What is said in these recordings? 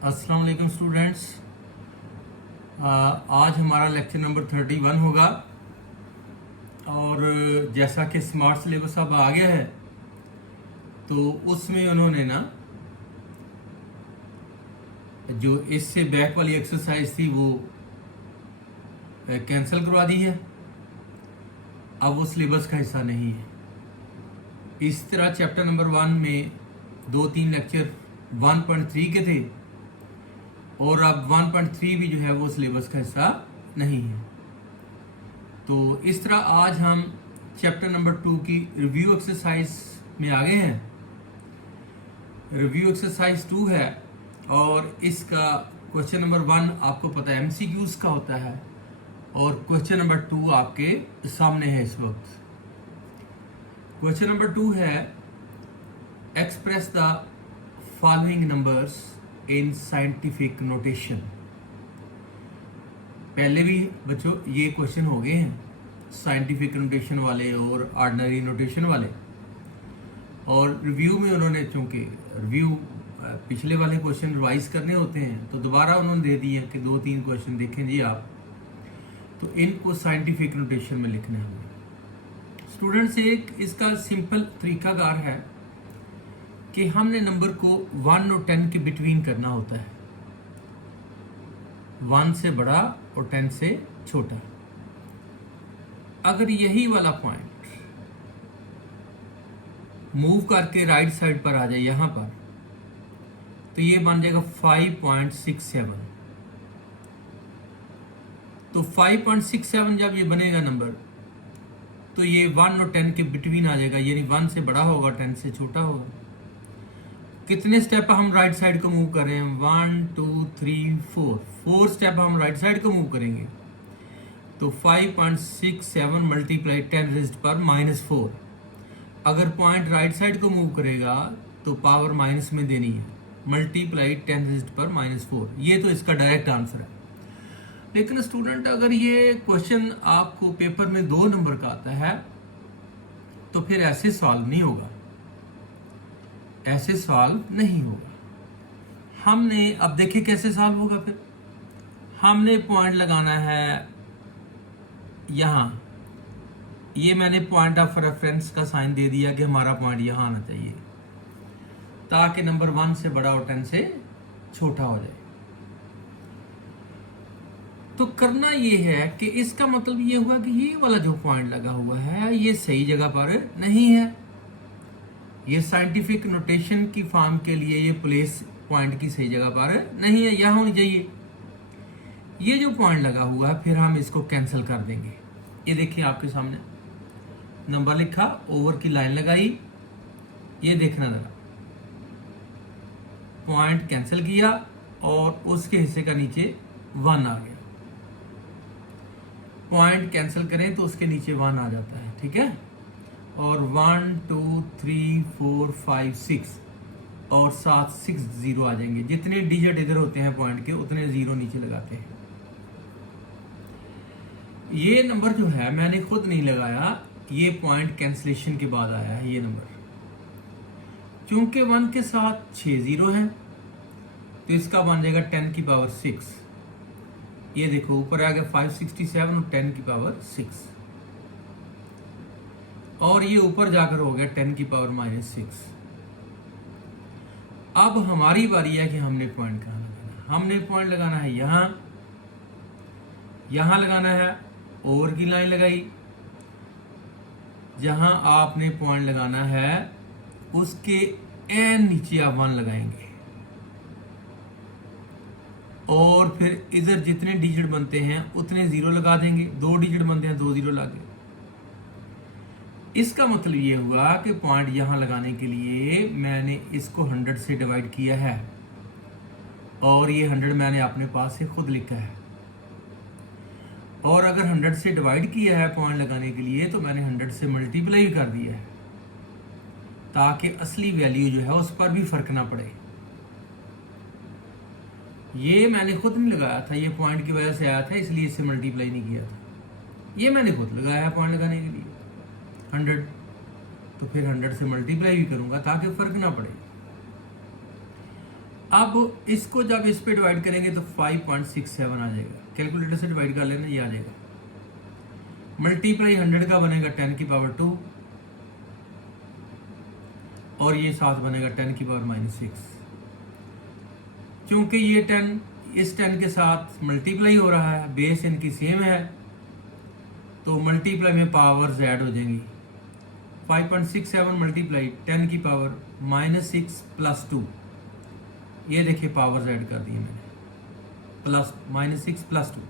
अस्सलाम वालेकुम स्टूडेंट्स। आज हमारा लेक्चर नंबर 31 होगा और जैसा कि स्मार्ट सिलेबस अब आ गया है तो उसमें उन्होंने ना जो इससे बैक वाली एक्सरसाइज थी वो कैंसिल करवा दी है। अब वो सिलेबस का हिस्सा नहीं है। इस तरह चैप्टर नंबर 1 में 2-3 लेक्चर 1.3 के थे और अब 1.3 भी जो है वो सिलेबस का हिस्सा नहीं है। तो इस तरह आज हम चैप्टर नंबर 2 की रिव्यू एक्सरसाइज में आ गए हैं। रिव्यू एक्सरसाइज 2 है और इसका क्वेश्चन नंबर 1 आपको पता है एमसीक्यूज का होता है और क्वेश्चन नंबर 2 आपके सामने है इस वक्त। क्वेश्चन नंबर 2 है express the following numbers in scientific notation. पहले भी बच्चों ये क्वेश्चन हो गए हैं, साइंटिफिक नोटेशन वाले और ऑर्डिनरी नोटेशन वाले। और रिव्यू में उन्होंने, चूंकि रिव्यू पिछले वाले क्वेश्चन रिवाइज करने होते हैं तो दोबारा उन्होंने दे दिया कि 2-3 क्वेश्चन देखें जी आप, तो इनको साइंटिफिक नोटेशन में लिखना है। स्टूडेंट्स, एक इसका सिंपल तरीकाकार है कि हमने नंबर को 1 और 10 के बिटवीन करना होता है। 1 से बड़ा और 10 से छोटा। अगर यही वाला पॉइंट मूव करके राइट साइड पर आ जाए यहां पर, तो ये बन जाएगा 5.67। तो 5.67 जब ये बनेगा नंबर तो ये 1 और 10 के बिटवीन आ जाएगा, यानी 1 से बड़ा होगा 10 से छोटा होगा। कितने स्टेप हम राइट साइड को मूव कर रहे हैं? 1 2 3 4 स्टेप हम राइट साइड को मूव करेंगे। तो 5.67 मल्टीप्लाई 10 रेज़्ड पर -4। अगर पॉइंट राइट साइड को मूव करेगा तो पावर माइनस में देनी है, मल्टीप्लाई 10 रेज़्ड पर -4। ये तो इसका डायरेक्ट आंसर है। लेकिन स्टूडेंट, अगर ये क्वेश्चन आपको पेपर में 2 नंबर का आता है तो फिर ऐसे सॉल्व नहीं होगा, ऐसे सॉल्व नहीं होगा। हमने अब देखिए कैसे सॉल्व होगा। फिर हमने पॉइंट लगाना है यहां। ये मैंने पॉइंट ऑफ रेफरेंस का साइन दे दिया कि हमारा पॉइंट यहां आना चाहिए ताकि नंबर 1 से बड़ा और 10 से छोटा हो जाए। तो करना ये है कि इसका मतलब ये हुआ कि ये वाला जो पॉइंट लगा हुआ है ये सही जगह पर नहीं है। ये साइंटिफिक नोटेशन की फॉर्म के लिए ये प्लेस पॉइंट की सही जगह पर नहीं है, यहां होनी चाहिए। ये जो पॉइंट लगा हुआ है फिर हम इसको कैंसिल कर देंगे। ये देखिए आपके सामने नंबर लिखा, ओवर की लाइन लगाई, ये देखना जरा, पॉइंट कैंसिल किया और उसके हिस्से का नीचे 1 आ गया। पॉइंट कैंसिल करें तो उसके नीचे 1 आ जाता है, ठीक है। और 1 2 3 4 5 6 और 7 6 0 आ जाएंगे। जितने डिजिट इधर होते हैं पॉइंट के उतने 0 नीचे लगाते हैं। ये नंबर जो है मैंने खुद नहीं लगाया, ये पॉइंट कैंसिलेशन के बाद आया है ये नंबर। क्योंकि 1 के साथ 6 0 है तो इसका बन जाएगा 10 की पावर 6। ये देखो ऊपर आ गया 567 और 10 की पावर 6 और ये ऊपर जाकर हो गया 10 की पावर -6। अब हमारी बारी है कि हमने पॉइंट कहाँ लगाना। हमने पॉइंट लगाना है यहां लगाना है, ओवर की लाइन लगाई। जहां आपने पॉइंट लगाना है उसके एन नीचे आप 1 लगाएंगे और फिर इधर जितने डिजिट बनते हैं उतने 0 लगा देंगे। 2 डिजिट बनते हैं, 2 0 लगे। इसका मतलब ये हुआ कि पॉइंट यहां लगाने के लिए मैंने इसको 100 से डिवाइड किया है और ये 100 मैंने अपने पास से खुद लिखा है। और अगर 100 से डिवाइड किया है पॉइंट लगाने के लिए तो मैंने 100 से मल्टीप्लाई कर दिया है ताकि असली वैल्यू जो है उस पर भी फर्क ना पड़े। ये मैंने खुद नहीं लगाया था, ये पॉइंट की वजह से आया था इसलिए इससे मल्टीप्लाई नहीं किया था। ये मैंने खुद लगाया है पॉइंट लगाने के लिए 100, तो फिर 100 से मल्टीप्लाई भी करूंगा ताकि फर्क ना पड़े। अब इसको जब इस पे डिवाइड करेंगे तो 5.67 आ जाएगा। कैलकुलेटर से डिवाइड कर लेना, ये आ जाएगा। मल्टीप्लाई 100 का बनेगा 10 की पावर 2 और ये साथ बनेगा 10 की पावर -6। क्योंकि ये 10 इस 10 के साथ मल्टीप्लाई हो रहा है, बेस इनकी सेम है, तो मल्टीप्लाई में पावर्स ऐड हो जाएंगी। 5.67 मल्टीप्लाई 10 की पावर -6 प्लस 2, ये देखिए पावर्स ऐड कर दिए मैंने, प्लस -6 प्लस 2,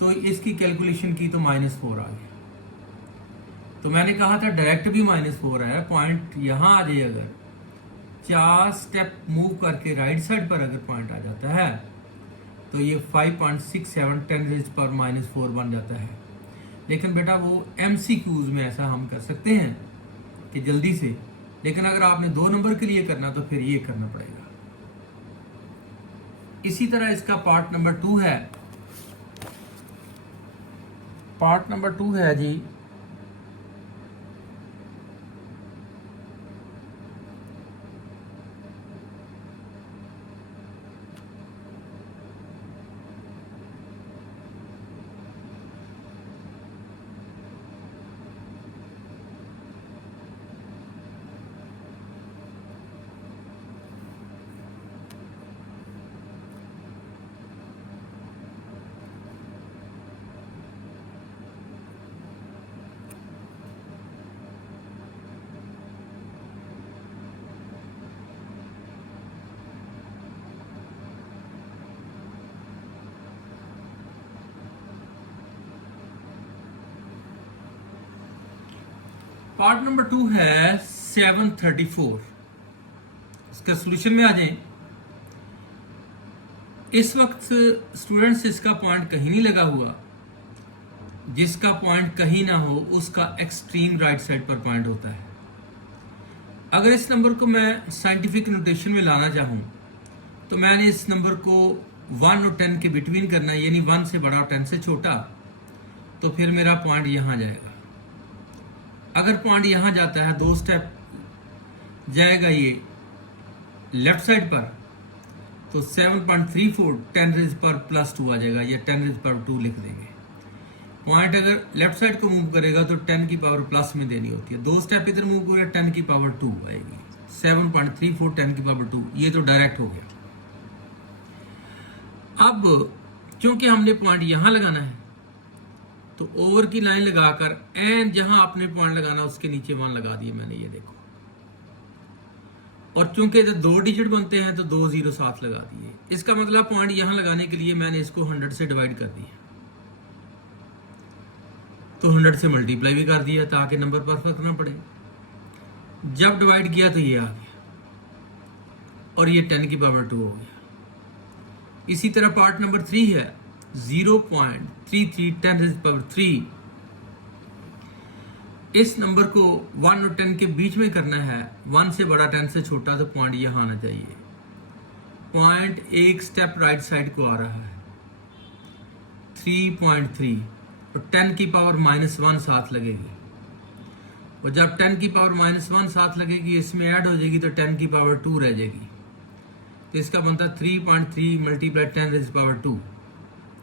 तो इसकी कैलकुलेशन की तो -4 आ गया। तो मैंने कहा था डायरेक्ट भी -4 है, पॉइंट यहाँ आ जाए, अगर 4 स्टेप मूव करके राइट साइड पर अगर पॉइंट आ जाता है तो ये 5.67 10⁻⁴ बन जाता है। लेकिन बेटा वो MCQs में ऐसा हम कर सकते हैं कि जल्दी से, लेकिन अगर आपने 2 नंबर के लिए करना तो फिर ये करना पड़ेगा। इसी तरह इसका पार्ट नंबर 2 है। पार्ट नंबर 2 है जी, पार्ट नंबर 2 है 734। इसका सॉल्यूशन में आ जाएं। इस वक्त स्टूडेंट्स इसका पॉइंट कहीं नहीं लगा हुआ, जिसका पॉइंट कहीं ना हो उसका एक्सट्रीम राइट साइड पर पॉइंट होता है। अगर इस नंबर को मैं साइंटिफिक नोटेशन में लाना चाहूँ तो मैंने इस नंबर को 1 और 10 के बिटवीन करना है, यानी 1 से बड़ा और 10 से छोटा, तो फिर मेरा पॉइंट यहाँ जाएगा। अगर पॉइंट यहाँ जाता है 2 स्टेप जाएगा ये लेफ्ट साइड पर, तो 7.34 10⁻² आ जाएगा, या 10⁻² लिख देंगे। पॉइंट अगर लेफ्ट साइड को मूव करेगा तो 10 की पावर प्लस में देनी होती है। 2 स्टेप इधर मूव करेगा 10 की पावर 2 आएगी, 7.34 10 की पावर 2, ये तो डायरेक्ट हो गया। अब क्योंकि हमने पॉइंट यहाँ लगाना है तो ओवर की लाइन लगाकर एंड जहां आपने पॉइंट लगाना उसके नीचे 1 लगा दिए मैंने, ये देखो। और चूंकि जब 2 डिजिट बनते हैं तो 2 0 साथ लगा दिए। इसका मतलब पॉइंट यहां लगाने के लिए मैंने इसको 100 से डिवाइड कर दिया, तो 100 से मल्टीप्लाई भी कर दिया ताकि नंबर पर फर्क ना पड़े। जब डिवाइड किया तो ये आ गया और ये 10 की पावर 2 हो गया। इसी तरह पार्ट नंबर 3 है 0.33 10⁻3। इस नंबर को 1 और 10 के बीच में करना है, 1 से बड़ा 10 से छोटा, तो पॉइंट यहां आना चाहिए। पॉइंट एक स्टेप राइट साइड को आ रहा है 3.3 और 10 की पावर -1 साथ लगेगी, और जब 10 की पावर -1 साथ लगेगी इसमें ऐड हो जाएगी तो 10 की पावर 2 रह जाएगी। तो इसका बनता 3.3 मल्टीप्लाई 10⁻²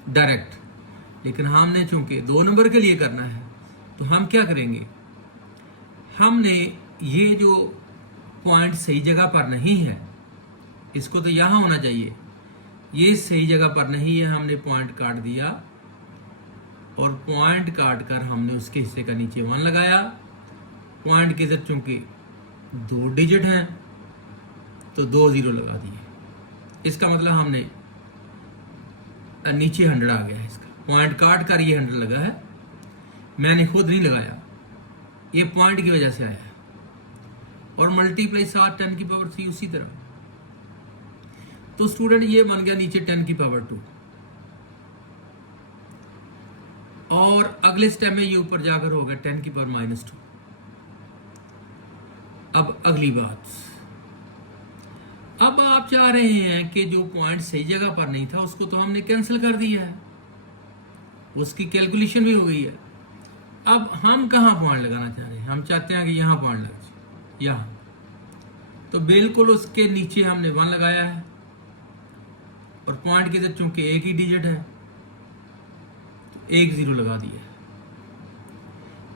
डायरेक्ट। लेकिन हमने चूंकि 2 नंबर के लिए करना है तो हम क्या करेंगे, हमने ये जो पॉइंट सही जगह पर नहीं है, इसको तो यहाँ होना चाहिए, ये सही जगह पर नहीं है, हमने पॉइंट काट दिया और पॉइंट काट कर हमने उसके हिस्से का नीचे 1 लगाया। पॉइंट के इधर चूंकि 2 डिजिट हैं तो 2 0 लगा दिए। इसका मतलब हमने नीचे 100 आ गया है। इसका पॉइंट काट कर ये 100 लगा है, मैंने खुद नहीं लगाया, ये पॉइंट की वजह से आया है। और मल्टीप्लाई 7 10 की पावर 3 उसी तरह। तो स्टूडेंट ये बन गया नीचे 10 की पावर 2, और अगले स्टेप में ये ऊपर जाकर हो गया 10 की पावर -2। अब अगली बात, अब आप चाह रहे हैं कि जो पॉइंट सही जगह पर नहीं था उसको तो हमने कैंसिल कर दिया है, उसकी कैलकुलेशन भी हो गई है। अब हम कहाँ पॉइंट लगाना चाह रहे हैं, हम चाहते हैं कि यहाँ पॉइंट लग जाए, यहाँ। तो बिल्कुल उसके नीचे हमने 1 लगाया है और पॉइंट के इधर चूंकि एक ही डिजिट है तो 1 0 लगा दिया है,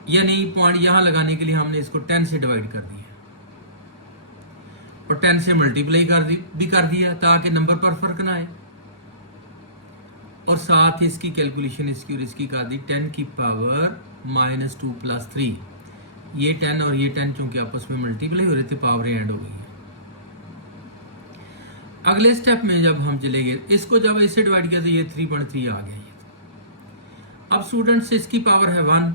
यानी पॉइंट यहां लगाने के लिए हमने इसको 10 से डिवाइड कर दिया और 10 से मल्टीप्लाई कर दिया ताकि नंबर पर फर्क ना आए, और साथ ही इसकी कैलकुलेशन इसकी और इसकी कर दी 10 की पावर -2 + 3। ये 10 और ये 10 चूंकि आपस में मल्टीप्लाई हो रहे थे पावरें ऐड हो गई है। अगले स्टेप में जब हम चले गए इसको जब ऐसे डिवाइड किया तो ये 3.3 आ गया। अब स्टूडेंट्स इसकी पावर है 1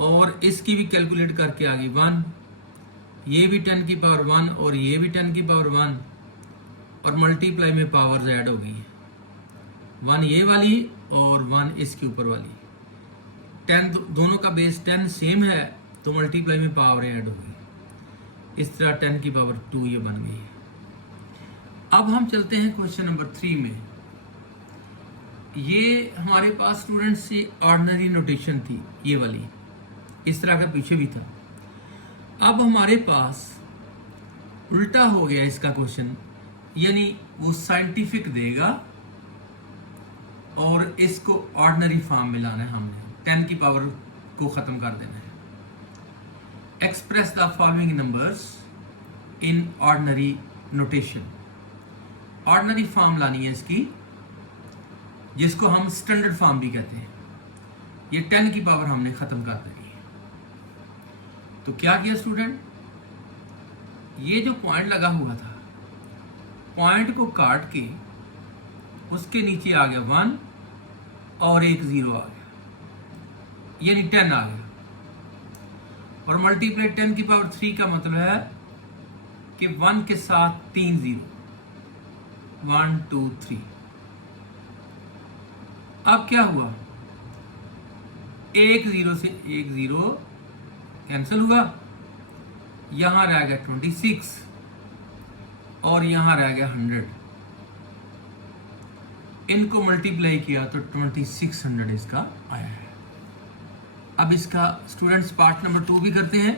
और इसकी भी कैलकुलेट करके आ गई 1, ये भी 10 की पावर 1 और ये भी 10 की पावर 1 और मल्टीप्लाई में पावर्स ऐड हो गई है, 1 ये वाली और 1 इसके ऊपर वाली। 10 दोनों का बेस 10 सेम है तो मल्टीप्लाई में पावर ऐड हो गई, इस तरह 10 की पावर 2 ये बन गई है। अब हम चलते हैं क्वेश्चन नंबर 3 में। ये हमारे पास स्टूडेंट्स से ऑर्डिनरी नोटेशन थी, ये वाली इस तरह का पीछे भी था। अब हमारे पास उल्टा हो गया इसका क्वेश्चन, यानी वो साइंटिफिक देगा और इसको ऑर्डिनरी फॉर्म में लाना है हमने, 10 की पावर को खत्म कर देना है। Express the following numbers in ordinary notation. Ordinary form लानी है इसकी, जिसको हम स्टैंडर्ड फॉर्म भी कहते हैं। ये 10 की पावर हमने खत्म कर दी है। तो क्या किया स्टूडेंट, ये जो पॉइंट लगा हुआ था पॉइंट को काट के उसके नीचे आ गया 1 और एक 0 आ गया, यानी 10 आ गया, और मल्टीप्लाई 10 की पावर 3 का मतलब है कि 1 के साथ 3 0, 1 2 3। अब क्या हुआ, एक 0 से एक 0 कैंसिल हुआ, यहां रह गया 26 और यहां रह गया 100। इनको मल्टीप्लाई किया तो 2600 इसका आया है। अब इसका स्टूडेंट्स पार्ट नंबर 2 भी करते हैं।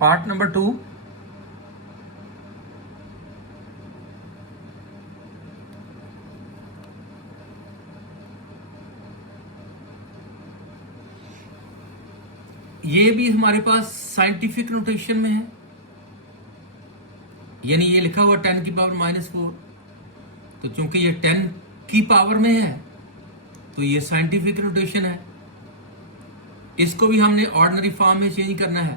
पार्ट नंबर 2, ये भी हमारे पास साइंटिफिक नोटेशन में है, यानी ये लिखा हुआ 10 की पावर -4, तो चूंकि ये 10 की पावर में है तो ये साइंटिफिक नोटेशन है। इसको भी हमने ऑर्डिनरी फॉर्म में चेंज करना है,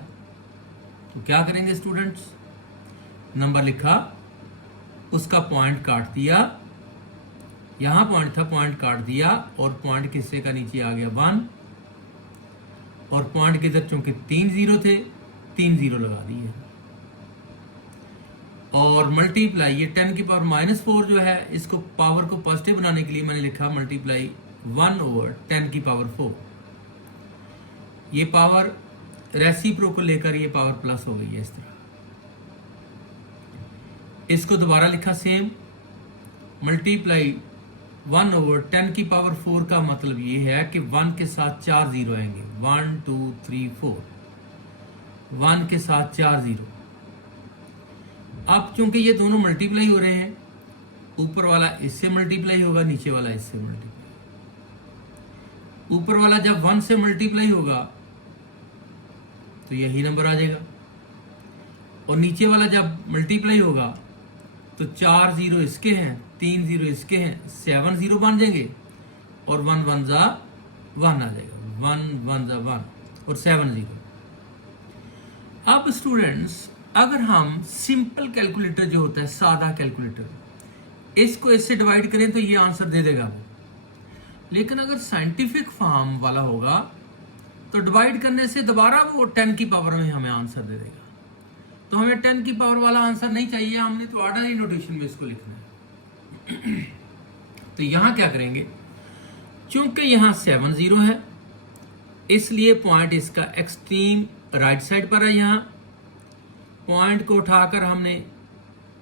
तो क्या करेंगे स्टूडेंट्स, नंबर लिखा, उसका पॉइंट काट दिया, यहां पॉइंट था पॉइंट काट दिया और पॉइंट के हिस्से का नीचे आ गया 1 और पॉइंट के इधर चूंकि 3 0 थे 3 0 लगा दिए और मल्टीप्लाई ये 10 की पावर -4 जो है इसको पावर को पॉजिटिव बनाने के लिए मैंने लिखा मल्टीप्लाई 1 ओवर 10 की पावर 4। ये पावर रेसिप्रोकल लेकर ये पावर प्लस हो गई है इस तरह। इसको दोबारा लिखा सेम, मल्टीप्लाई 1 ओवर 10 की पावर 4 का मतलब ये है कि 1 के साथ 4 0 आएंगे, 1 2 3 4, 1 के साथ 4 0। अब चूंकि ये दोनों मल्टीप्लाई हो रहे हैं, ऊपर वाला इससे मल्टीप्लाई होगा, नीचे वाला इससे मल्टीप्लाई। ऊपर वाला जब 1 से मल्टीप्लाई होगा तो यही नंबर आ जाएगा, और नीचे वाला जब मल्टीप्लाई होगा तो 4 0 इसके हैं, 3 0 इसके हैं, 7 0 बन जाएंगे और 1 1 जा 1 आ जाएगा, 1 1 जा 1 और 7 0। अब स्टूडेंट्स अगर हम सिंपल कैलकुलेटर जो होता है, सादा कैलकुलेटर, इसको इससे डिवाइड करें तो ये आंसर दे देगा वो, लेकिन अगर साइंटिफिक फॉर्म वाला होगा तो डिवाइड करने से दोबारा वो 10 की पावर में हमें आंसर दे देगा। तो हमें 10 की पावर वाला आंसर नहीं चाहिए, हमने तो ऑर्डिनरी नोटेशन में इसको लिखना है। तो यहां क्या करेंगे, चूंकि यहां 7 0 है इसलिए पॉइंट इसका एक्सट्रीम राइट साइड पर है। यहां पॉइंट को उठाकर हमने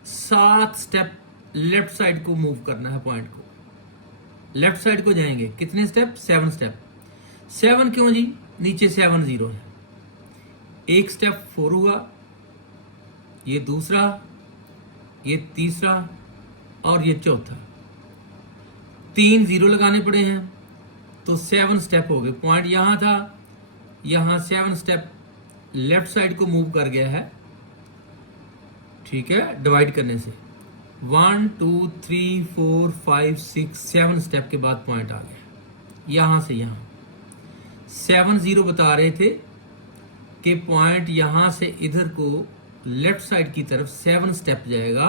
7 स्टेप लेफ्ट साइड को मूव करना है पॉइंट को, लेफ्ट साइड को जाएंगे, कितने स्टेप? 7 स्टेप। 7 क्यों जी? नीचे 7 0 है। एक स्टेप 4 हुआ, ये दूसरा, ये तीसरा और ये चौथा। 3 0 लगाने पड़े हैं तो 7 स्टेप हो गए। पॉइंट यहां था, यहां 7 स्टेप लेफ्ट साइड को मूव कर गया है, ठीक है, डिवाइड करने से। 1 2 3 4 5 6 7 स्टेप के बाद पॉइंट आ गया यहां से यहां। 7 0 बता रहे थे कि पॉइंट यहां से इधर को लेफ्ट साइड की तरफ 7 स्टेप जाएगा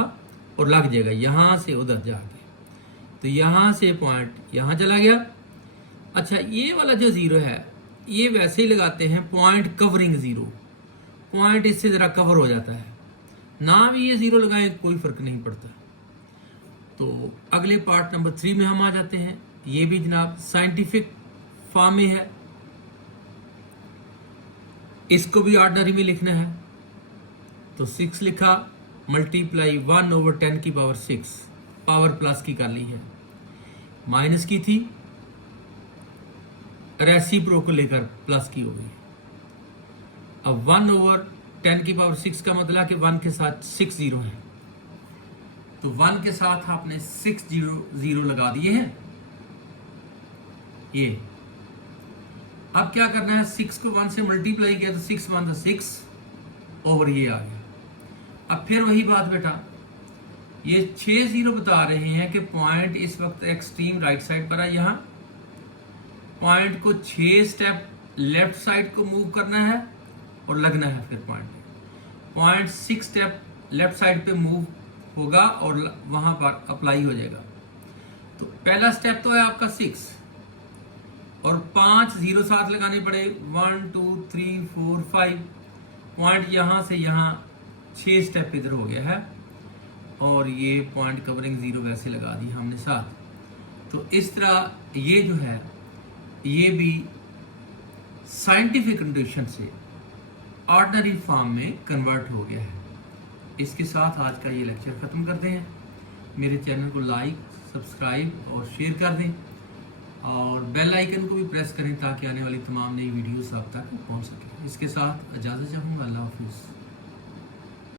और लग जाएगा यहां से उधर जाके। तो यहां से पॉइंट यहां चला गया। अच्छा, ये वाला जो 0 है ये वैसे ही लगाते हैं, पॉइंट कवरिंग 0। पॉइंट इससे जरा कवर हो जाता है, ना भी ये 0 लगाएं कोई फर्क नहीं पड़ता। तो अगले पार्ट नंबर 3 में हम आ जाते हैं। ये भी जनाब साइंटिफिक फॉर्म में है, इसको भी ऑर्डिनरी में लिखना है। तो 6 लिखा, मल्टीप्लाई 1/10 की पावर 6, पावर प्लस की कर ली है, माइनस की थी, रेसिप्रोकल लेकर प्लस की हो गई। अब 1/10 की पावर 6 का मतलब कि 1 के साथ 6 0 है, तो 1 के साथ आपने 6 0 लगा दिए हैं ये। अब क्या करना है, 6 को 1 से मल्टीप्लाई किया तो 6 1 6 ओवर ये आ गया। अब फिर वही बात बेटा, ये 6 0 बता रहे हैं कि पॉइंट इस वक्त एक्सट्रीम राइट साइड पर है। यहाँ पॉइंट को 6 स्टेप लेफ्ट साइड को मूव करना है और लगना है फिर पॉइंट 6 स्टेप लेफ्ट साइड पे मूव होगा और वहां पर अप्लाई हो जाएगा। तो पहला स्टेप तो है आपका 6 और 5 0 साथ लगाने पड़े, 1 2 3 4 5। पॉइंट यहां से यहां 6 स्टेप इधर हो गया है और ये पॉइंट कवरिंग 0 वैसे लगा दी हमने साथ। तो इस तरह ये जो है ये भी साइंटिफिक कंडीशन से ऑर्डिनरी फॉर्म में कन्वर्ट हो गया है। इसके साथ आज का ये लेक्चर ख़त्म करते हैं। मेरे चैनल को लाइक, सब्सक्राइब और शेयर कर दें और बेल आइकन को भी प्रेस करें ताकि आने वाली तमाम नई वीडियोस आप तक पहुंच सके। इसके साथ इजाज़त चाहूँगा। अल्लाह हाफिज़।